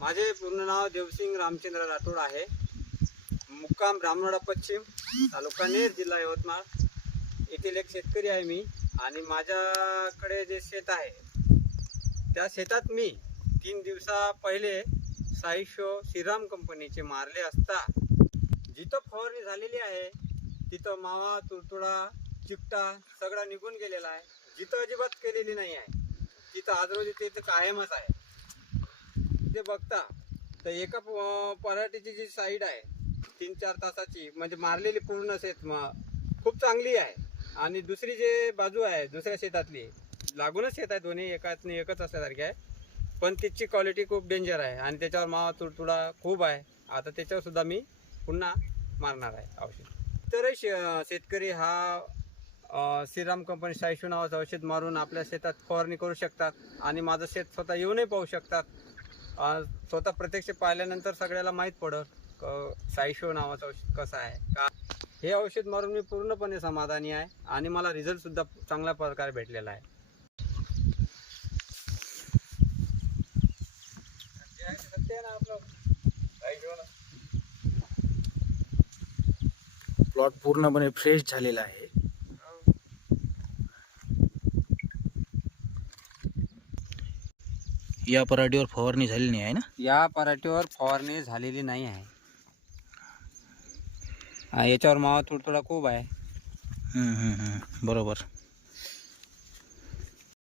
माझे पूर्ण नाव देवसिंग रामचंद्र राठोड आहे. मुक्काम ब्राह्मणा पश्चिम तालुका नेर जिल्हा यवतमाळ. येथील एक शेतकरी आहे मी आणि माझ्याकडे जे शेत आहे त्या शेतात मी तीन दिवसा पहिले साईशो श्रीराम कंपनीचे मारले असता जिथं फवारणी झालेली आहे तिथं मावा तुडतुडा चिकटा सगळा निघून गेलेला आहे. जिथं अजिबात केलेली नाही आहे तिथं आजरोजी ते तिथं कायमच आहे. ते बघता तर एका प- पराठीची जी साईड आहे तीन चार तासाची म्हणजे मारलेली पूर्ण शेत खूप चांगली आहे. आणि दुसरी जे बाजू आहे दुसऱ्या शेतातली लागूनच शेत आहे दोन्ही एकाच एकच असल्यासारखी आहे. पण तिची क्वालिटी खूप डेंजर आहे आणि त्याच्यावर मावा तुडतुडा खूप आहे. आता त्याच्यावर सुद्धा मी पुन्हा मारणार आहे औषध. इतरही शे शेतकरी हा श्रीराम कंपनी सायशू नावाचं औषध मारून आपल्या शेतात फवारणी करू शकतात आणि माझं शेत स्वतः येऊनही पाहू शकतात. स्वतः प्रत्यक्ष पाहिल्यानंतर सगळ्याला माहीत पडत सायशो नावाचं औषध कसं आहे का? हे औषध मारून मी पूर्णपणे समाधानी आहे आणि मला रिझल्ट सुद्धा चांगल्या प्रकारे भेटलेला आहे. प्लॉट पूर्णपणे फ्रेश झालेला आहे. या पराठीवर फवारणी झालेली नाही आहे ना? या पराठीवर फवारणी झालेली नाही आहे. हा, याच्यावर मावा तुडतुडा खूप आहे. हम्म, हम्म, हम्म. बरोबर.